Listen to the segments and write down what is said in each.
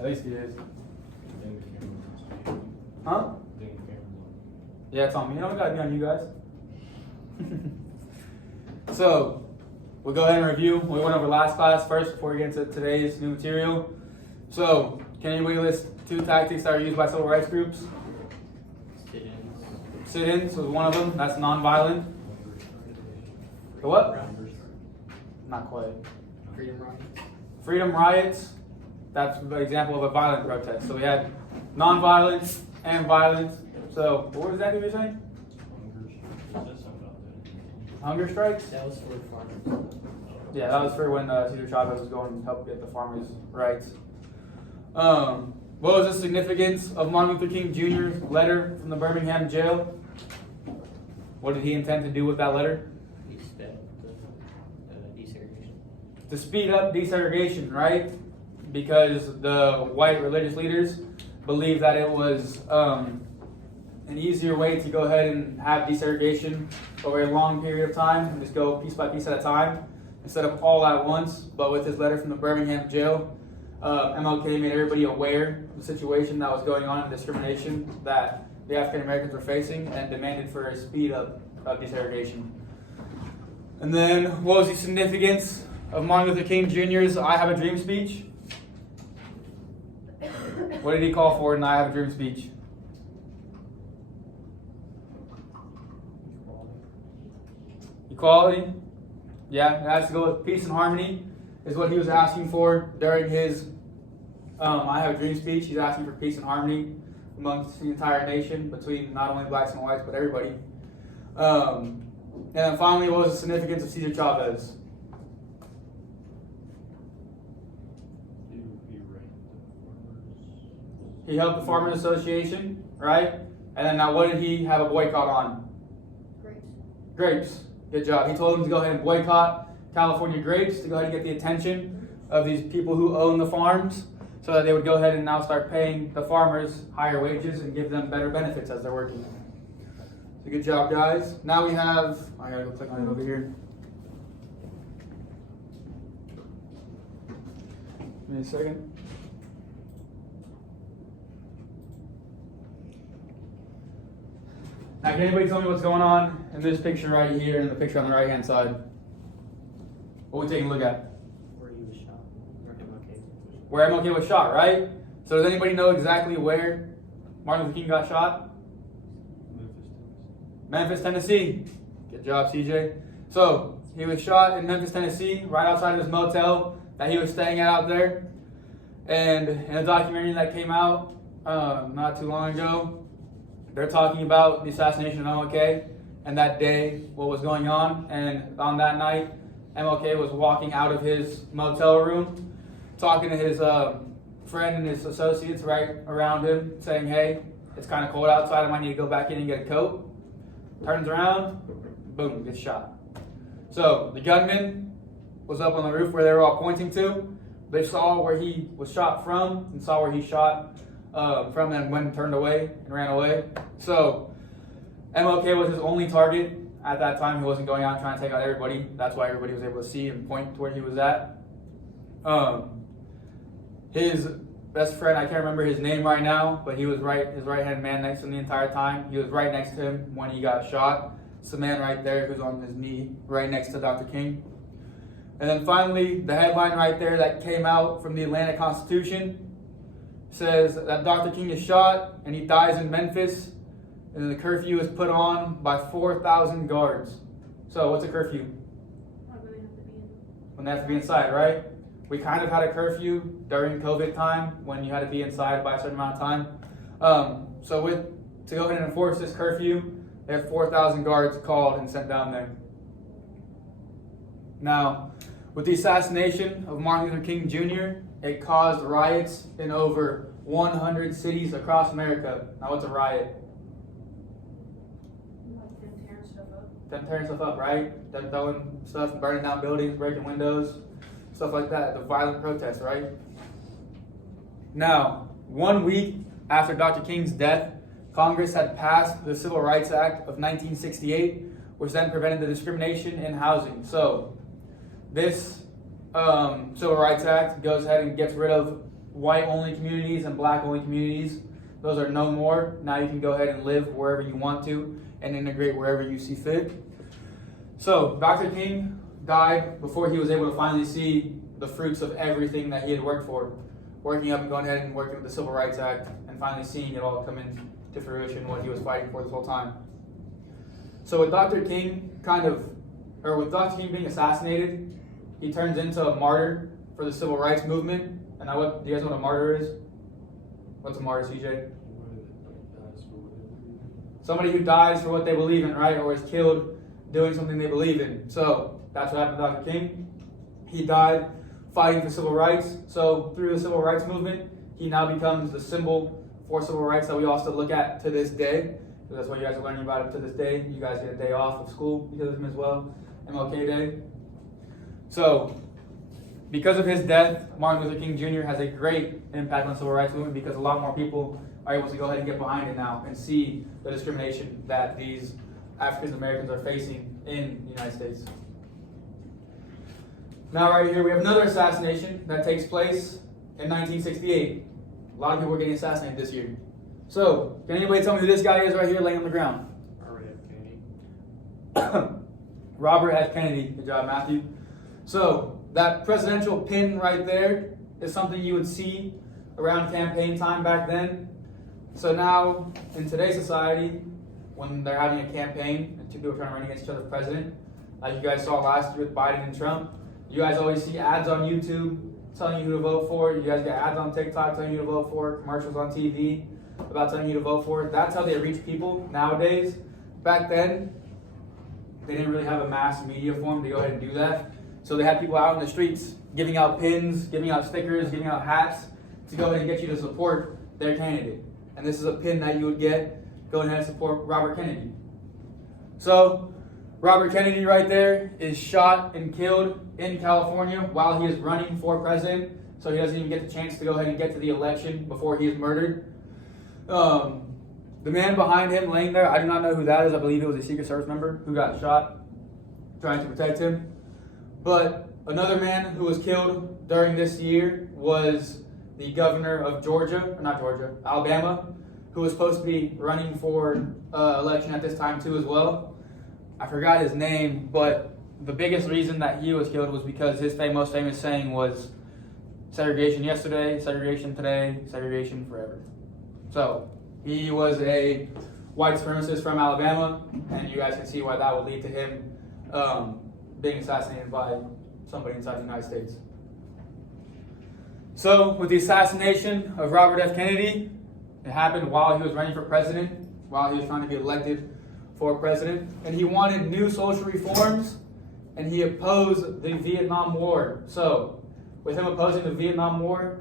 At least he is. Huh? Yeah, it's on me. You don't gotta be on you guys. So, we'll go ahead and review. We went over last class first before we get into today's new material. So, can anybody list 2 tactics that are used by civil rights groups? Sit-ins was one of them. That's non-violent. The what? Not quite. Freedom riots. That's an example of a violent protest. So we had non-violent and violent. So what exactly were you saying? Hunger strikes? That was for farmers. Yeah, that was for when Cesar Chavez was going to help get the farmers' rights. What was the significance of Martin Luther King Jr.'s letter from the Birmingham jail? What did he intend to do with that letter? He sped the desegregation. To speed up desegregation, right? Because the white religious leaders believed that it was an easier way to go ahead and have desegregation over a long period of time and just go piece by piece at a time instead of all at once. But with his letter from the Birmingham jail, MLK made everybody aware of the situation that was going on and discrimination that the African Americans were facing and demanded for a speed up of desegregation. And then, what was the significance of Martin Luther King Jr.'s I Have a Dream speech? What did he call for in the I Have a Dream speech? Equality. Yeah, it has to go with peace and harmony is what he was asking for during his I Have a Dream speech. He's asking for peace and harmony amongst the entire nation, between not only blacks and whites, but everybody. And then finally, what was the significance of Cesar Chavez? He helped the Farmers Association, right? And then now what did he have a boycott on? Grapes. Good job. He told them to go ahead and boycott California grapes to go ahead and get the attention of these people who own the farms so that they would go ahead and now start paying the farmers higher wages and give them better benefits as they're working. So good job, guys. Now we have, I gotta go click on it over here. Give me a second. Now, can anybody tell me what's going on in this picture right here and the picture on the right-hand side? What are we taking a look at? Where he was shot. Where MLK was shot, right? So does anybody know exactly where Martin Luther King got shot? Memphis, Tennessee. Good job, CJ. So he was shot in Memphis, Tennessee, right outside of his motel that he was staying at out there. And in a documentary that came out not too long ago, they're talking about the assassination of MLK and that day, what was going on. And on that night, MLK was walking out of his motel room, talking to his friend and his associates right around him, saying, hey, it's kind of cold outside, I might need to go back in and get a coat. Turns around, boom, gets shot. So the gunman was up on the roof where they were all pointing to. They saw where he was shot from and saw where he shot from and went and turned away and ran away. So MLK was his only target at that time. He wasn't going out trying to take out everybody. That's why everybody was able to see and point to where he was at. His best friend, I can't remember his name right now, but he was his right-hand man next to him the entire time. He was right next to him when he got shot. It's the man right there who's on his knee right next to Dr. King. And then finally, the headline right there that came out from the Atlanta Constitution says that Dr. King is shot and he dies in Memphis, and then the curfew is put on by 4,000 guards. So what's a curfew? When they have to be inside, right? We kind of had a curfew during COVID time when you had to be inside by a certain amount of time. To go ahead and enforce this curfew, they have 4,000 guards called and sent down there. Now, with the assassination of Martin Luther King Jr., it caused riots in over 100 cities across America. Now, what's a riot? Them tearing stuff up, right? Them throwing stuff, burning down buildings, breaking windows, stuff like that. The violent protests, right? Now, 1 week after Dr. King's death, Congress had passed the Civil Rights Act of 1968, which then prevented the discrimination in housing. So, this Civil Rights Act goes ahead and gets rid of white-only communities and black-only communities. Those are no more. Now you can go ahead and live wherever you want to and integrate wherever you see fit. So Dr. King died before he was able to finally see the fruits of everything that he had worked for, working up and going ahead and working with the Civil Rights Act and finally seeing it all come into fruition, what he was fighting for this whole time. So with Dr. King with Dr. King being assassinated, he turns into a martyr for the civil rights movement. And now, do you guys know what a martyr is? What's a martyr, CJ? Somebody who dies for what they believe in, right? Or is killed doing something they believe in. So that's what happened to Dr. King. He died fighting for civil rights. So through the civil rights movement, he now becomes the symbol for civil rights that we all still look at to this day. So that's why you guys are learning about it to this day. You guys get a day off of school because of him as well. MLK Day. So because of his death, Martin Luther King Jr. has a great impact on the civil rights movement because a lot more people are able to go ahead and get behind it now and see the discrimination that these African Americans are facing in the United States. Now right here we have another assassination that takes place in 1968. A lot of people are getting assassinated this year. So, can anybody tell me who this guy is right here laying on the ground? Robert F. Kennedy. Robert F. Kennedy. Good job, Matthew. So, that presidential pin right there is something you would see around campaign time back then. So now, in today's society, when they're having a campaign and two people are trying to run against each other for president, like you guys saw last year with Biden and Trump, you guys always see ads on YouTube telling you who to vote for. You guys get ads on TikTok telling you to vote for, commercials on TV about telling you to vote for. That's how they reach people nowadays. Back then, they didn't really have a mass media form to go ahead and do that. So they had people out in the streets giving out pins, giving out stickers, giving out hats to go ahead and get you to support their candidate. And this is a pin that you would get going ahead and support Robert Kennedy. So Robert Kennedy right there is shot and killed in California while he is running for president. So he doesn't even get the chance to go ahead and get to the election before he is murdered. The man behind him laying there, I do not know who that is. I believe it was a Secret Service member who got shot trying to protect him. But another man who was killed during this year was the governor of Alabama, who was supposed to be running for election at this time too as well. I forgot his name, but the biggest reason that he was killed was because his most famous saying was segregation yesterday, segregation today, segregation forever. So he was a white supremacist from Alabama, and you guys can see why that would lead to him being assassinated by somebody inside the United States. So with the assassination of Robert F. Kennedy, it happened while he was running for president, while he was trying to be elected for president, and he wanted new social reforms, and he opposed the Vietnam War. So with him opposing the Vietnam War,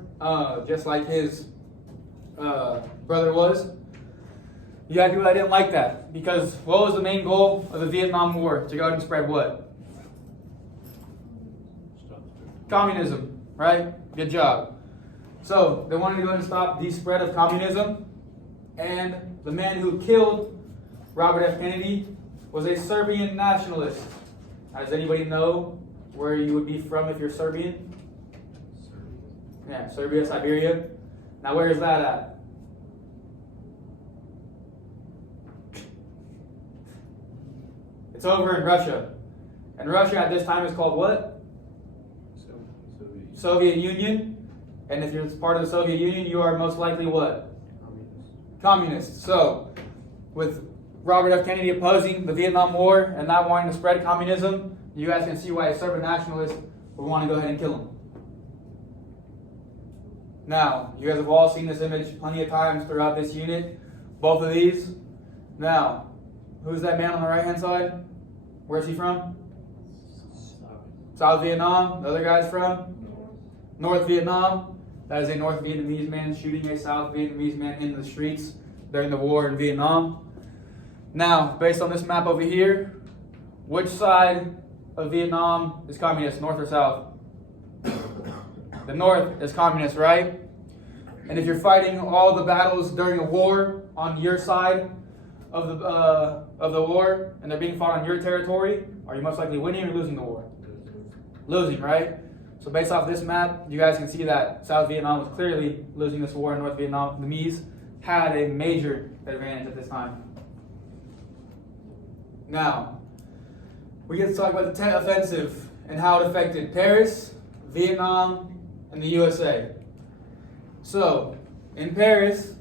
just like his brother was, you had people that didn't like that, because what was the main goal of the Vietnam War? To go ahead and spread what? Communism, right? Good job. So they wanted to go ahead and stop the spread of communism, and the man who killed Robert F. Kennedy was a Serbian nationalist. Does anybody know where you would be from if you're Serbian? Yeah, Serbia, Siberia. Now where is that at? It's over in Russia. And Russia at this time is called what? Soviet Union. And if you're part of the Soviet Union, you are most likely what? Communist. So, with Robert F. Kennedy opposing the Vietnam War and not wanting to spread communism, you guys can see why a Serbian nationalist would want to go ahead and kill him. Now, you guys have all seen this image plenty of times throughout this unit. Both of these. Now, who's that man on the right-hand side? Where's he from? South Vietnam. The other guy's from? North Vietnam. That is a North Vietnamese man shooting a South Vietnamese man in the streets during the war in Vietnam. Now, based on this map over here, which side of Vietnam is communist, north or south? The north is communist, right? And if you're fighting all the battles during a war on your side of the war, and they're being fought on your territory, are you most likely winning or losing the war? Losing, right? So based off this map, you guys can see that South Vietnam was clearly losing this war, and North Vietnamese had a major advantage at this time. Now, we get to talk about the Tet Offensive and how it affected Paris, Vietnam, and the USA. So, in Paris,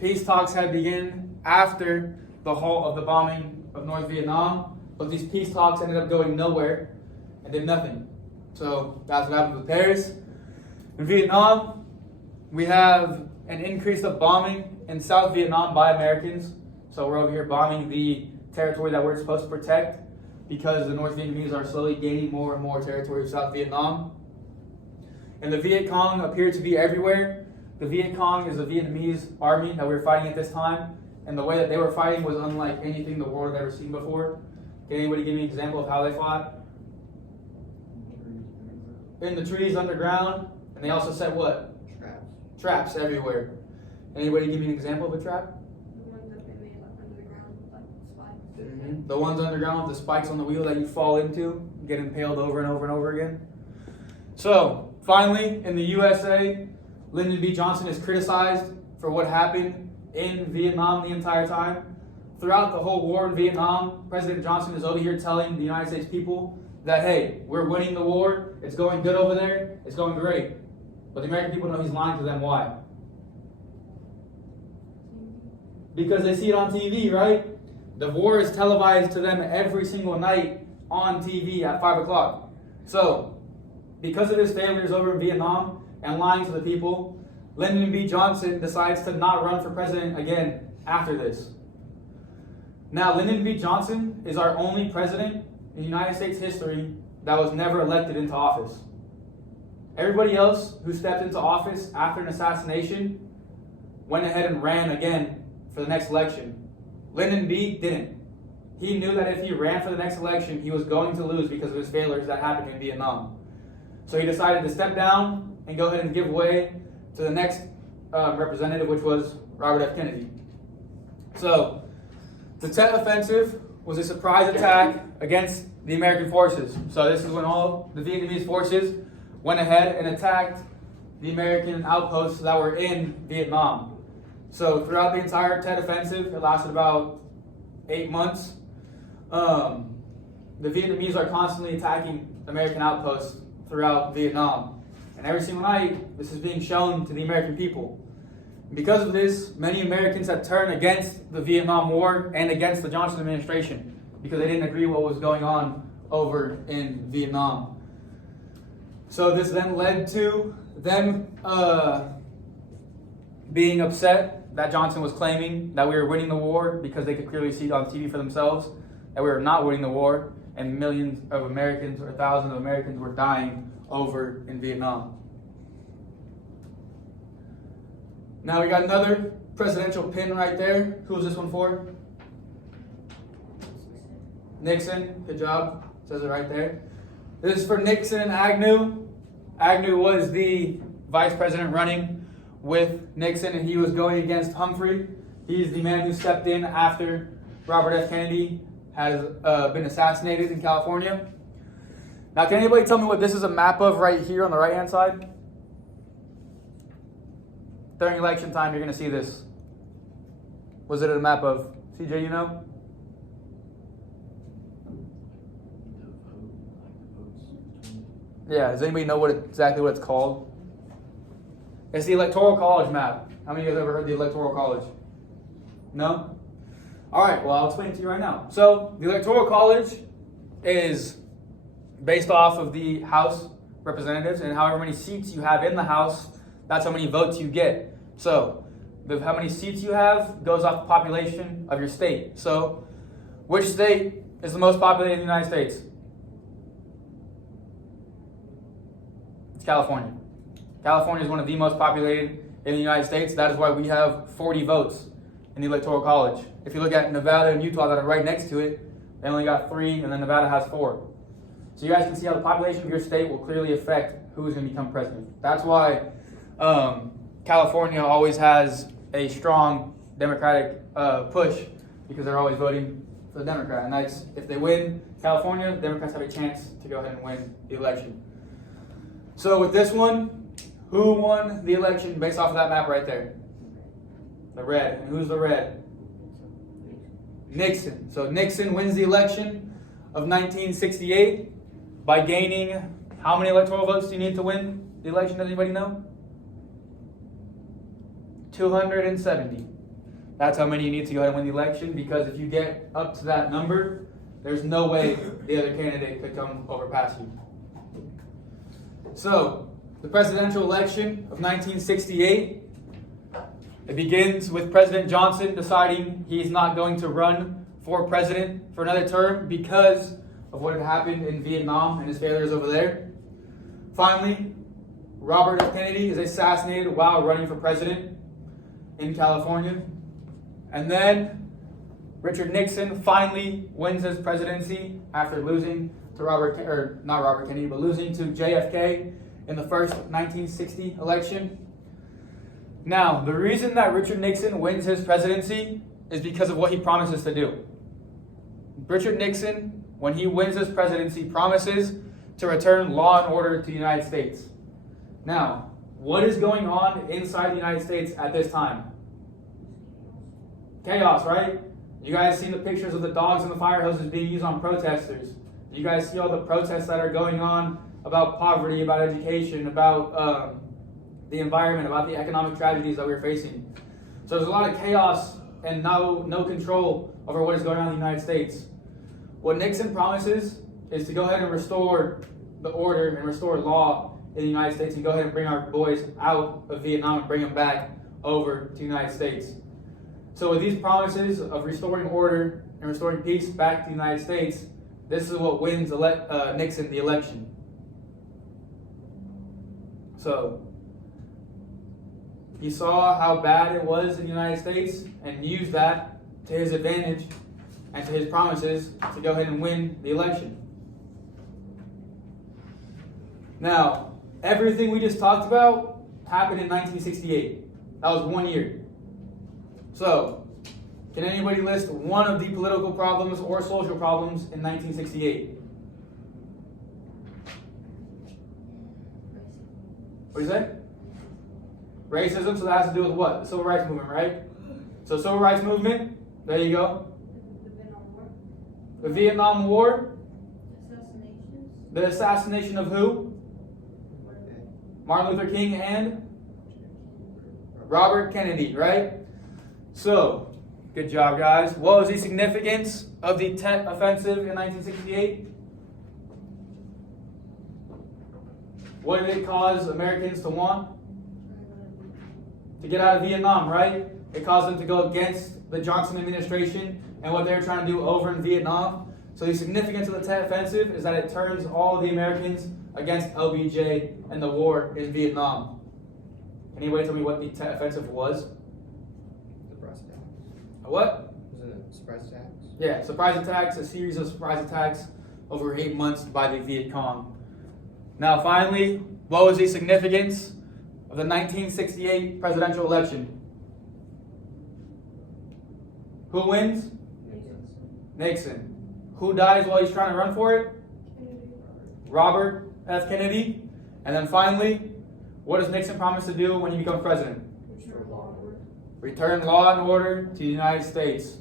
peace talks had begun after the halt of the bombing of North Vietnam, but these peace talks ended up going nowhere and did nothing. So that's what happened with Paris. In Vietnam, we have an increase of bombing in South Vietnam by Americans. So we're over here bombing the territory that we're supposed to protect because the North Vietnamese are slowly gaining more and more territory of South Vietnam. And the Viet Cong appear to be everywhere. The Viet Cong is a Vietnamese army that we were fighting at this time. And the way that they were fighting was unlike anything the world had ever seen before. Can anybody give me an example of how they fought? In the trees underground, and they also set what? Traps everywhere. Anybody give me an example of a trap? The ones that they made under the ground with like spikes. The ones underground with the spikes on the wheel that you fall into, get impaled over and over and over again. So, finally, in the USA, Lyndon B. Johnson is criticized for what happened in Vietnam the entire time. Throughout the whole war in Vietnam, President Johnson is over here telling the United States people that, hey, we're winning the war, it's going good over there, it's going great. But the American people know he's lying to them. Why? Because they see it on TV, right? The war is televised to them every single night on TV at 5 o'clock. So, because of his failures over in Vietnam and lying to the people, Lyndon B. Johnson decides to not run for president again after this. Now, Lyndon B. Johnson is our only president in United States history that was never elected into office. Everybody else who stepped into office after an assassination went ahead and ran again for the next election. Lyndon B. didn't. He knew that if he ran for the next election, he was going to lose because of his failures that happened in Vietnam. So he decided to step down and go ahead and give way to the next representative, which was Robert F. Kennedy. So, the Tet Offensive was a surprise attack against the American forces. So this is when all the Vietnamese forces went ahead and attacked the American outposts that were in Vietnam. So throughout the entire Tet Offensive, it lasted about 8 months. The Vietnamese are constantly attacking American outposts throughout Vietnam. And every single night, this is being shown to the American people. Because of this, many Americans have turned against the Vietnam War and against the Johnson administration because they didn't agree what was going on over in Vietnam. So this then led to them being upset that Johnson was claiming that we were winning the war because they could clearly see it on TV for themselves, that we were not winning the war, and millions of Americans or thousands of Americans were dying over in Vietnam. Now we got another presidential pin right there. Who was this one for? Nixon. Good job. Says it right there. This is for Nixon and Agnew. Agnew was the vice president running with Nixon, and he was going against Humphrey. He's the man who stepped in after Robert F. Kennedy has been assassinated in California. Now, can anybody tell me what this is a map of right here on the right-hand side? During election time, you're going to see this. Was it a map of? CJ, you know? Yeah, does anybody know exactly what it's called? It's the Electoral College map. How many of you guys ever heard the Electoral College? No? Alright, well, I'll explain it to you right now. So, the Electoral College is based off of the House representatives, and however many seats you have in the House, that's how many votes you get. So, how many seats you have goes off the population of your state. So, which state is the most populated in the United States? It's California. California is one of the most populated in the United States. That is why we have 40 votes in the Electoral College. If you look at Nevada and Utah that are right next to it, they only got 3, and then Nevada has 4. So you guys can see how the population of your state will clearly affect who is going to become president. That's why California always has a strong Democratic push, because they're always voting for the Democrat. And that's, if they win California, the Democrats have a chance to go ahead and win the election. So with this one, who won the election based off of that map right there? The red. And who's the red? Nixon. So Nixon wins the election of 1968 by gaining how many electoral votes do you need to win the election? Does anybody know? 270. That's how many you need to go ahead and win the election, because if you get up to that number, there's no way the other candidate could come over past you. So, the presidential election of 1968, it begins with President Johnson deciding he's not going to run for president for another term because of what had happened in Vietnam and his failures over there. Finally, Robert F. Kennedy is assassinated while running for president in California. And then Richard Nixon finally wins his presidency after losing to losing to JFK in the first 1960 election. Now, the reason that Richard Nixon wins his presidency is because of what he promises to do. Richard Nixon, when he wins his presidency, promises to return law and order to the United States. Now, what is going on inside the United States at this time? Chaos, right? You guys seen the pictures of the dogs and the fire hoses being used on protesters. You guys see all the protests that are going on about poverty, about education, about the environment, about the economic tragedies that we're facing. So there's a lot of chaos and no control over what is going on in the United States. What Nixon promises is to go ahead and restore the order and restore law in the United States and go ahead and bring our boys out of Vietnam and bring them back over to the United States. So with these promises of restoring order and restoring peace back to the United States, this is what wins Nixon the election. So he saw how bad it was in the United States and used that to his advantage and to his promises to go ahead and win the election. Now, everything we just talked about happened in 1968. That was 1 year. So, can anybody list one of the political problems or social problems in 1968? What do you say? Racism, so that has to do with what? The Civil Rights Movement, right? So Civil Rights Movement, there you go. The Vietnam War. The assassination of who? Martin Luther King and Robert Kennedy, right? So, good job, guys. What was the significance of the Tet Offensive in 1968? What did it cause Americans to want? To get out of Vietnam, right? It caused them to go against the Johnson administration and what they were trying to do over in Vietnam. So the significance of the Tet Offensive is that it turns all the Americans against LBJ and the war in Vietnam. Anybody tell me what the Tet Offensive was? Surprise attacks. A what? Wasn't it surprise attacks? Yeah, surprise attacks, a series of surprise attacks over 8 months by the Viet Cong. Now finally, what was the significance of the 1968 presidential election? Who wins? Nixon. Who dies while he's trying to run for it? Robert F. Kennedy. And then finally, what does Nixon promise to do when he becomes president? Return law and order to the United States.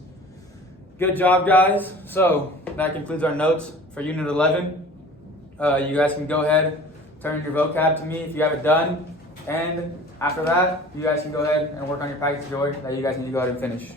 Good job, guys. So that concludes our notes for Unit 11. You guys can go ahead, turn your vocab to me if you have it done. And after that, you guys can go ahead and work on your package order that you guys need to go ahead and finish.